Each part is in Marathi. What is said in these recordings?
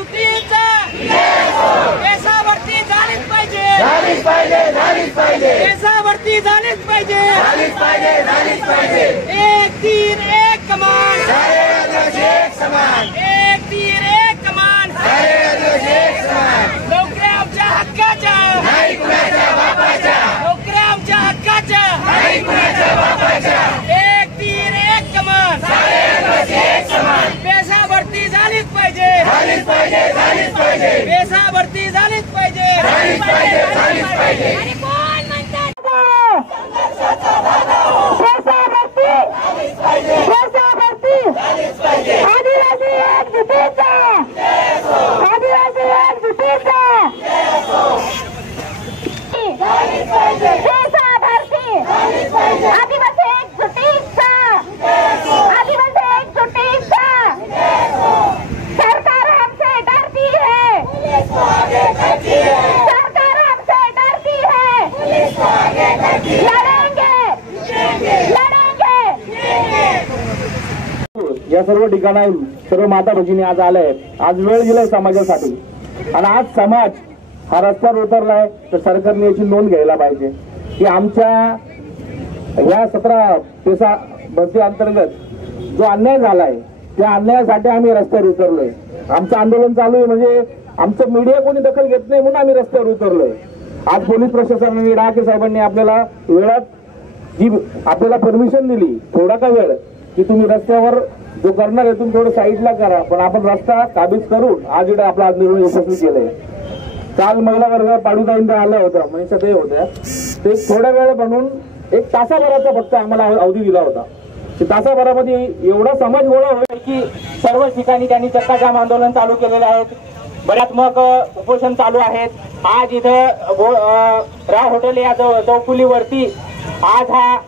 सुट्टीचा पेशावरती झालीच पाहिजे, पेशावरती झालीच पाहिजे। 1-3-1 कमान, 1-3-1 कमान, नोकऱ्या आमच्या हक्काच्या, नोकऱ्या आमच्या हक्काच्या, 1-3-1 कमान, पेशावरती झालीच पाहिजे, पेशावरती झालीच पाहिजे। आणि कोण म्हणतात पेशावरती आदिवासी एकजुटीचा, आदिवासी एकजुटीचा पेशावरती आदिवासी एकजुटीचा, आदिवासी एकजुटीचा। सरकार हमसे डरती है, सरकार हमसे डरती है, लड़ेंगे, लड़ेंगे। या सर्व ठिकाणाहून सर्व माता भगिनी आज आल्या, आज वेळ दिलाय समाजासाठी आणि आज समाज हा रस्त्यावर उतरलाय, तर सरकारने याची नोंद घ्यायला पाहिजे की आमच्या या 17 पेशा भरती अंतर्गत जो अन्याय झालाय त्या अन्यायासाठी आम्ही रस्त्यावर उतरलोय। आमचं आंदोलन चालू आहे, म्हणजे आमचं मीडिया कोणी दखल घेत नाही म्हणून आम्ही रस्त्यावर उतरलोय। आज पोलीस प्रशासनाने डाके साहेबांनी आपल्याला वेळात जी आपल्याला परमिशन दिली, थोडा का वेळ की तुम्ही रस्त्यावर जो करणार आहे तुम्ही थोडं साईडला करा, पण आपण रस्ता काबीज करून आज इकडे आपलं आंदोलन यशस्वी केलंय। काल महिला वर्ग पाडूताईंना आल्या होत्या, म्हणजे ते होत्या, ते थोड्या वेळ म्हणून 1 तासाभराचा फक्त आम्हाला अवधी दिला होता। तासाभरामध्ये एवढा समाज गोळा होईल की सर्व ठिकाणी त्यांनी चक्काजाम आंदोलन चालू केलेले आहेत, बऱ्यात्मक उपोषण चालू आहेत। आज इथं राव हॉटेल या चौफुलीवरती आज हा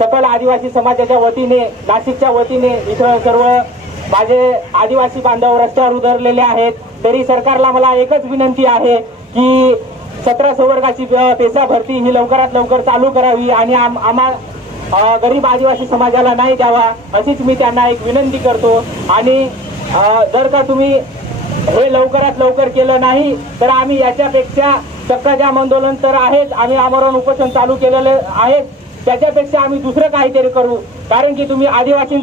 सकल आदिवासी समाजाच्या वतीने, नाशिकच्या वतीने इथं सर्व माझे आदिवासी बांधव रस्त्यावर उतरलेले आहेत। तरी सरकारला मला एकच विनंती आहे की 17 संवर्गाची पेशा भरती ही लवकरात लवकर चालू करावी आणि आम्हा गरीब आदिवासी समाजाला नाही द्यावा, अशीच मी त्यांना एक विनंती करतो। आणि जर का तुम्ही हे लवकरात लवकर केलं नाही तर आम्ही याच्यापेक्षा चक्काजाम आंदोलन तर आहेच, आम्ही आमरण उपोषण चालू केलेले आहे, त्याच्यापेक्षा आम्ही दुसरं काहीतरी करू, कारण की तुम्ही आदिवासी